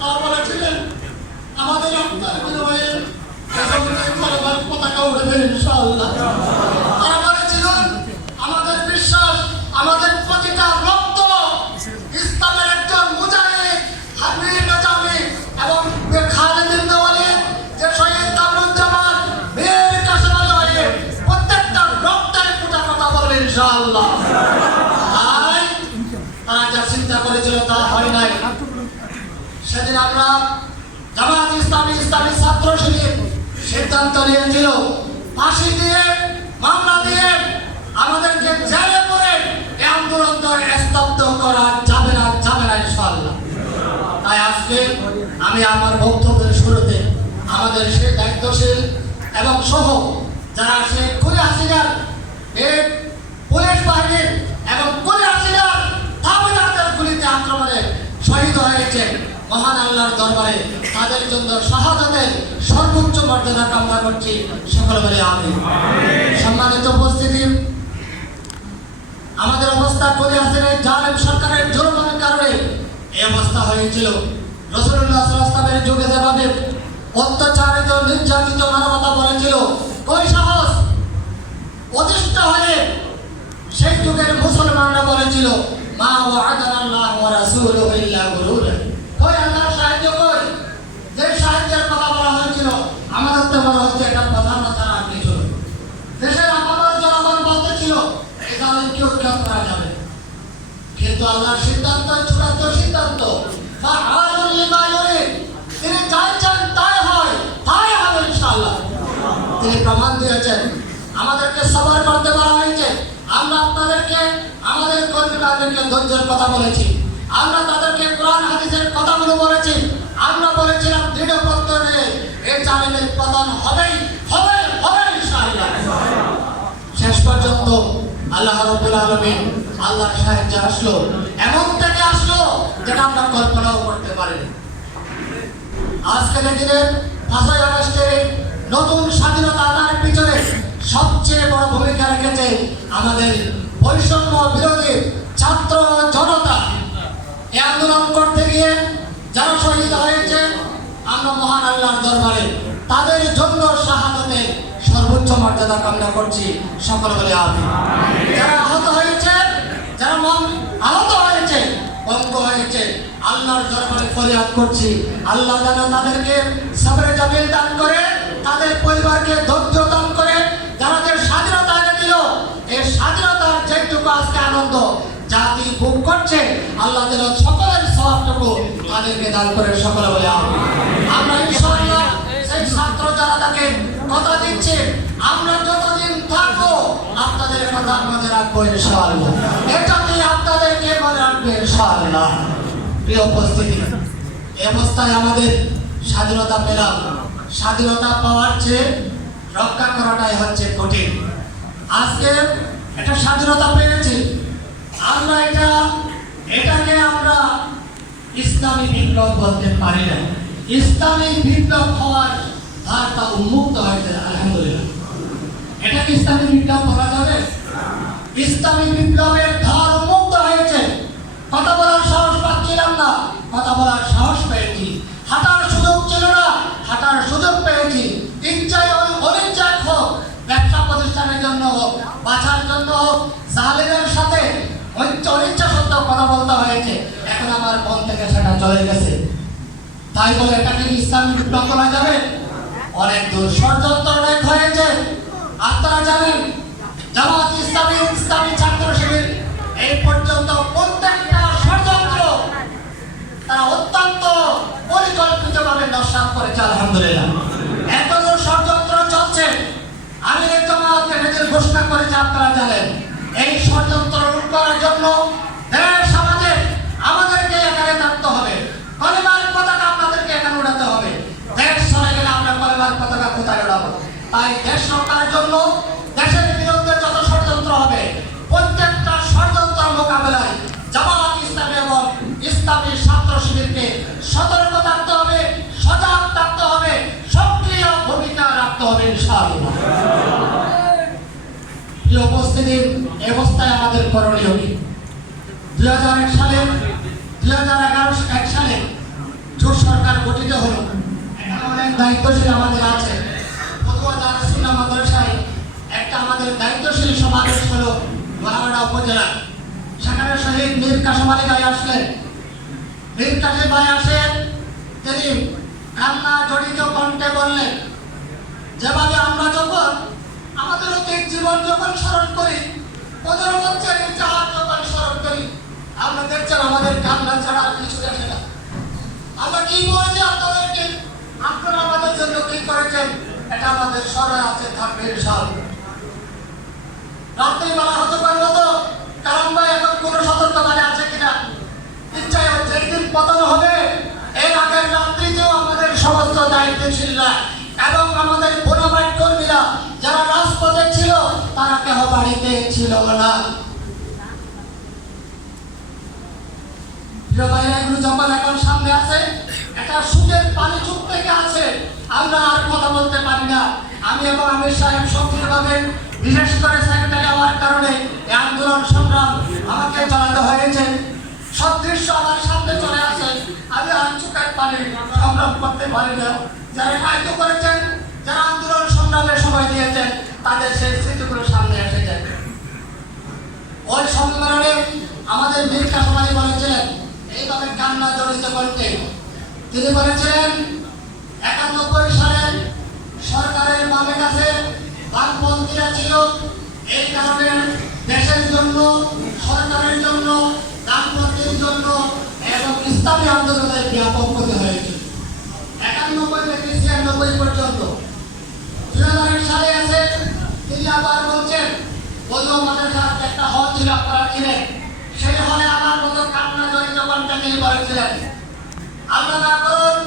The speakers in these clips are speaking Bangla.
তারা বলেছিলেন আমাদের রক্তের বিনিময়ে পতাকা উঠবে ইনশাআল্লাহ। তারা বলেছিলেন আমাদের বিশ্বাস, আমাদের প্রতিটা রক্ত ইসলামের একজন মুজাহিদ হাবিব নজামি এবং খালিদ ইবনে ওয়ালিদ যে শহীদ কামরুজ্জামান বীর কাসেম আলী প্রত্যেকটা রক্তের ফোঁটা কথা বলবে ইনশাআল্লাহ। তারা যা চিন্তা করেছিল তা হয় নাই। সেদিন আমরা জামাত ইসলামী ছাত্র শিবির সিদ্ধান্ত নিয়েছিল ফাঁসি দিয়ে মামলা দিয়ে আমাদেরকে জেলে পড়ে এই আন্দোলন স্তব্ধ করা যাবে না ইনশাআল্লাহ। তাই আজকে আমি আমার বক্তব্যের শুরুতে আমাদের সেই দায়িত্বশীল এবং সহ যারা সে খুলে হাসিনার এই পুলিশ বাহিনীর এবং খুলে হাসিনার দাবিদারদের গুলিতে আক্রমণে শহীদ হয়েছে মহান আল্লাহর দরবারে তাদের জন্য শাহাদাতের সর্বোচ্চ মর্যাদা কামনা করছি। সকলে বলে আমিন। সম্মানিত উপস্থিতি, আমাদের অবস্থা করে আসেন জালেম সরকারের জুলুমের কারণে এই অবস্থা হয়েছিল। রাসূলুল্লাহ সাল্লাল্লাহু আলাইহি ওয়াসাল্লামের যুগে যেভাবে অত্যাচারিত নির্যাতিত মানবতা বলেছিল, ওই সাহস অতিষ্ঠ হয়ে সেই যুগের মুসলমানরা বলেছিল মা ওয়া'আদানা আল্লাহু ওয়া রাসূলুহু ইল্লা গুরুরা। কই আল্লাহর সাহায্য কই? যে সাহায্যের কথা বলা হয়েছিল আমাদের তো বলা হচ্ছে এটা প্রধানতা আর কিছু। দেশের আপামর জনগণ বলতেছিল এই জালেমকে উৎখাত করা যাবে, কিন্তু আল্লাহর সিদ্ধান্ত চূড়ান্ত সিদ্ধান্ত। ফাআলুল লিমা ইউরিদ, তিনি যা চান তাই হয়, তাই হবে ইনশাআল্লাহ। তিনি প্রমাণ দিয়েছেন। আমাদেরকে সবর করতে বলা হয়েছে। আমরা আপনাদেরকে আমাদের কর্মীদেরকে ধৈর্যের কথা বলেছি, আমরা তাদেরকে কোরআন হাদিসের কথাগুলো বলেছি, আমরা বলেছিলাম দৃঢ় প্রত্যয় নিয়ে এই জালেমের পতন হবেই হবে ইনশাআল্লাহ। শেষ পর্যন্ত আল্লাহ রাব্বুল আলামিন আল্লাহর সাহায্য আসলো, এমন থেকে আসলো যেটা আমরা কল্পনাও করতে পারিনি। আজকের দিনে 5ই আগস্টের নতুন স্বাধীনতা আদায়ের পিছনে সবচেয়ে বড় ভূমিকা রেখেছে আমাদের বৈষম্য বিরোধী ছাত্র জনতা। এই আন্দোলন করতে গিয়ে যারা শহীদ হয়েছে আমরা মহান আল্লাহর দরবারে তাদের জন্য শাহাদাতের সর্বোচ্চ মর্যাদা কামনা করছি। সকল বলে আমিন। যারা আহত হয়েছে, যারা আহত হয়েছে, অঙ্গ হয়েছে, আল্লাহর দরবারে ফরিয়াদ করছি আল্লাহ যেন তাদেরকে সবরে জামিল দান করে, তাদের পরিবারকে ধৈর্য দান করে, যারা যে স্বাধীনতা এনে দিল এই স্বাধীনতার যেটুকু আজকে আনন্দ জাতি ভোগ করছে আল্লাহ যেন সকলের সওয়াবটুকু তাদেরকে দান করে। সকলে বলে আমিন। আমরা ইনশাআল্লাহ সেই ছাত্র যারা তাকে কথা দিচ্ছে আমরা যতদিন থাকবো আপনাদের কথা মনে রাখবো ইনশাআল্লাহ। এটাতে আপনাদেরকে মনে রাখবে ইনশাআল্লাহ। প্রিয় উপস্থিতি, এই অবস্থায় আমাদের স্বাধীনতা পেলাম। স্বাধীনতা পাওয়ার চেয়ে রক্ষা করাটাই হচ্ছে কঠিন। আজকে একটা স্বাধীনতা পেয়েছি আমরা, এটাকে আমরা ইসলামী বিপ্লব বলতে পারি না। ইসলামী বিপ্লব হওয়ার ধারটা উন্মুক্ত হয়েছে আলহামদুলিল্লাহ। এটাকে ইসলামী বিপ্লব বলা যাবে? ইসলামী বিপ্লবের ধার উন্মুক্ত হয়েছে। কথা বলার সাহস পাচ্ছিলাম না, কথা বলার সাহস পেয়েছি। হাঁটার সুযোগ ছিল না, হাঁটার সুযোগ পেয়েছি। ইচ্ছায় অনিচ্ছায় হোক, ব্যবসা প্রতিষ্ঠানের জন্য হোক, বাঁচার জন্য হোক, জালেমের সাথে অনিচ্ছা সত্ত্বেও কথা বলতে হয়েছে। এখন আমার মন থেকে সেটা চলে গেছে। তাই বলে এটাকে ইসলামী বিপ্লব বলা যাবে? অনেক দূর, ষড়যন্ত্র অনেক হয়েছে। আপনারা জানেন জামাত ইসলামী ছাত্র শিবির এই পর্যন্ত প্রত্যেকটা ষড়যন্ত্র তারা অত্যন্ত পরিকল্পিতভাবে নস্যাৎ করেছে আলহামদুলিল্লাহ। এখনো ষড়যন্ত্র চলছে। আমি জামাতকে নিজের ঘোষণা করেছি, আপনারা জানেন। এই ষড়যন্ত্র রোধ করার জন্য দেশ সমাজে আমাদেরকে এখানে থাকতে হবে। কলেমার পতাকা আপনাদেরকে এখানে উড়াতে হবে। দেশ সরে গেলে আমরা কলেমার পতাকা কোথায় উড়াবো? তাই দেশ রক্ষার জন্য দেশের বিরুদ্ধে যত ষড়যন্ত্র হবে প্রত্যেকটা ষড়যন্ত্র মোকাবেলায় জামাত ইসলামী এবং ইসলামী ছাত্র শিবিরকে সতর্ক থাকতে হবে, সজাগ থাকতে হবে, সক্রিয় ভূমিকা রাখতে হবে ইনশাআল্লাহ। প্রিয় উপস্থিতি, এই অবস্থায় আমাদের করণীয় কি? 2011 সালে জোট সরকার গঠিত হলো, এখানে অনেক দায়িত্বশীল আমাদের আছে। পটুয়া দারুস সুন্নাহ মাদ্রাসায় একটা আমাদের দায়িত্বশীল সমাবেশ হলো লোহাগাড়া উপজেলা। সেখানে শহীদ মীর কাসেম আলী ভাই আসলেন। মীর কাসেম ভাই আসেন, তিনি কান্না জড়িত কণ্ঠে বললেন, যেভাবে আমরা যখন আমাদের অতীত জীবন যখন স্মরণ করি, ওদের মধ্যে ইতিহাস যখন স্মরণ করি, আমরা দেখছেন আমাদের কান্না ছাড়া আর কিছু আসে না। আমরা কি বলছি আপনাদেরকে, আপনারা আমাদের জন্য কি করেছেন, এটা আমাদের স্মরণে আছে, থাকবে ইনশাআল্লাহ। রাত্রিবেলা হতে পারবো তো কারণ ভাই এখন কোন সতর্কবাণী আছে কিনা, ইচ্ছায় যেদিন পতন হবে এর আগের রাত্রিতেও আমাদের সমস্ত দায়িত্বশীলরা এবং আমাদের বোনাফাইড কর্মীরা যারা রাজপথে ছিল তারা কেহ বাড়িতে ছিল না। এগুলো যখন এখন সামনে আছে, একটা সুখের পানি চুপ থেকে আছে, আমরা আর কথা বলতে পারি না। আমি এবং আমির সাহেব সক্রিয়ভাবে, বিশেষ করে সেক্রেটারি হওয়ার কারণে এই আন্দোলন সংগ্রাম আমাকে চালাতে হয়েছে। সব দৃশ্য আমার সামনে চলে আসে, আমি আর চোখের পানি সংগ্রাম করতে পারি না। যারা সাহায্য করেছেন, যারা আন্দোলন সংগ্রামে সময় দিয়েছেন, তাদের সেই স্মৃতিগুলো সামনে এসে যায়। ওই সম্মেলনে আমাদের মীর কাসেম আলী বলেছিলেন এইভাবে কান্না জড়িত কণ্ঠে, তিনি বলেছিলেন 91 সালে সরকারের বামের কাছে বামপন্থীরা ছিল, এই কারণে দেশের জন্য, সরকারের জন্য, ডানপন্থীর জন্য এবং ইসলামী আন্দোলনের ব্যাপক ক্ষতি হয়েছে। 91 থেকে 96 পর্যন্ত 2000 সালে আছে, তিনি আবার বলছেন বলবো আমাদের সাথে একটা হল ছিল, আপনারা ছিলেন, সেই হলে আমার মতো কান্না জড়িত কণ্ঠে তিনি বলেছিলেন, আল্লাহ না করুন,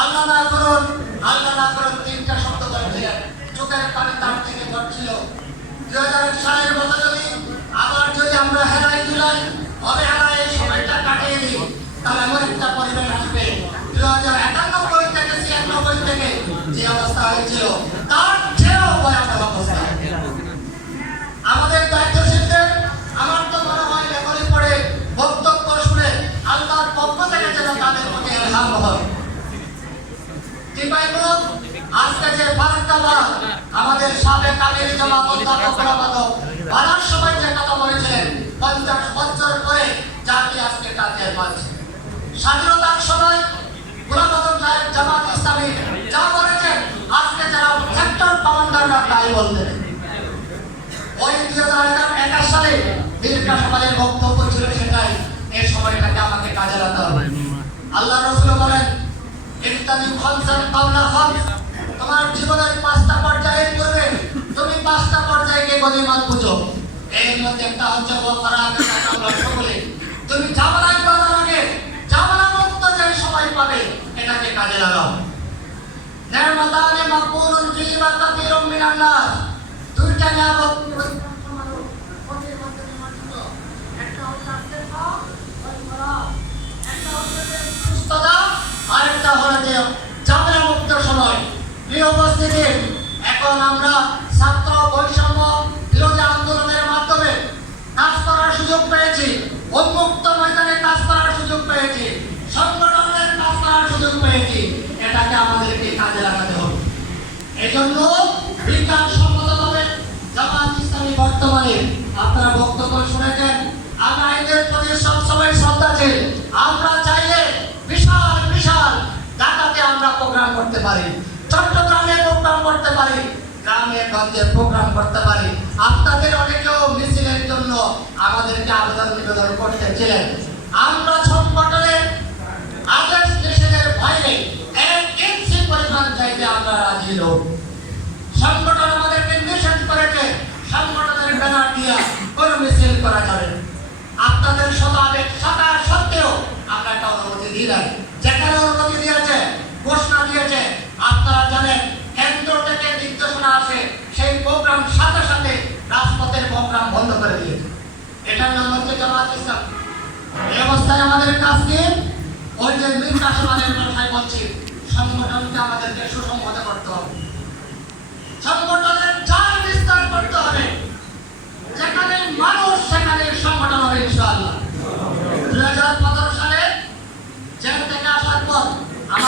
আল্লাহ না করুন, আল্লাহ না করুন, তিনটা শব্দ বলেছিলেন। চোখের পানি তার থেকে পড়ছিল। 2000 সালের মতো যদি আমরা হেলাই তুলাই অবহেলায় এই সময়টা কাটিয়ে দিই, তাহলে এমন একটা পরিবেশ আসবে 2091 থেকে 96 থেকে যে অবস্থা হয়েছিল তার চেয়েও ভয়াবহ অবস্থা। আমাদের দায়িত্বশীলদের আমার তো মনে হয় লেখনি পড়ে বক্তব্য শুনে আল্লাহর পক্ষ থেকে যেন তাদের প্রতি ইলহাম হয়। আজকে যে ফারাক্কাবাদ আমাদের সাবেক আমির জামাত অধ্যাপকরা বাধার সময় যে কথা বলেছিলেন, 50 বছর পরে জাতি আজকে কাজে পাচ্ছে। স্বাধীনতার সময় গোলাম আজম সাহেব জামাত ইসলামী যা বলেছেন, আজকে যারা সেক্টর কমান্ডাররা তাই বলতেন। ওই 2001 সালে মীর কাসেম আলীর বক্তব্য ছিল সেটাই, এই সময়টাকে আমাকে কাজে লাগাতে হবে। আল্লাহ রাসূল বলেন, ইনতানিম খামসান কাওলা খামস, তোমার জীবনের 5টা পর্যায়ে করবে, তুমি 5টা পর্যায়কে গনিমত বুঝো। এর মধ্যে একটা হচ্ছে ওয়াফারাত সকলে, তুমি জামানায় বাজার আগে জামানা মুক্ত যে সময় পাবে এটাকে কাজে লাগাও। নিয়ামাতানে মাকবুলুন ফিহিমা কাসীরুম মিনান নাস, দুইটা নিয়ামত একটা হচ্ছে সুস্থতা, আরেকটা হলো যে জামানা মুক্ত সময়। প্রিয় উপস্থিতি, এখন আমরা ছাত্র বৈষম্য বিরোধী আন্দোলনের মাধ্যমে কাজ করার সুযোগ পেয়েছি, উন্মুক্ত ময়দানে কাজ করার সুযোগ পেয়েছি, সংগঠনের কাজ করার সুযোগ পেয়েছি, এটাকে আমাদেরকে কাজে লাগাতে হবে। এজন্য বিজ্ঞান সম্মতভাবে জামাত ইসলামী বর্তমানে আপনারা বক্তব্য শুনেছেন, আমরা এদের প্রতি সবসময় শ্রদ্ধাশীল। আমরা চাইলে বিশাল বিশাল ঢাকাতে আমরা প্রোগ্রাম করতে পারি, চট্টগ্রামে প্রোগ্রাম করতে পারি, গ্রামে গঞ্জে প্রোগ্রাম করতে পারি। আপনাদের অনেকেও মিছিলের জন্য আমাদেরকে আবেদন নিবেদন করতেছিলেন। আমরা সংগঠনে আদেশ নিষেধের ভয়ে 1 ইঞ্চি পরিমাণ চাইতে আমরা রাজি নই। সংগঠন আমাদেরকে নিষেধ করেছে, সংগঠনের ব্যানার দিয়ে কোনো মিছিল করা যাবে না। আপনাদের শতাবেগ থাকা সত্ত্বেও আমরা একটা অনুমতি দিই নাই। যেখানে অনুমতি দিয়েছে, ঘোষণা দিয়েছে, আপনারা জানেন কেন্দ্র থেকে নির্দেশনা আসে, সেই প্রোগ্রাম সাথে সাথে রাজপথের প্রোগ্রাম বন্ধ করে দিয়েছে। এটার নাম হচ্ছে জামাত ইসলাম। এই অবস্থায় আমাদের কাজকে ওই যে মীর কাসেম আলীর কথাই বলছি, সংগঠনকে আমাদেরকে সুসংহত করতে হবে, সংগঠনের জাল বিস্তার করতে হবে। যেখানে মানুষ সেখানে সংগঠন হবে।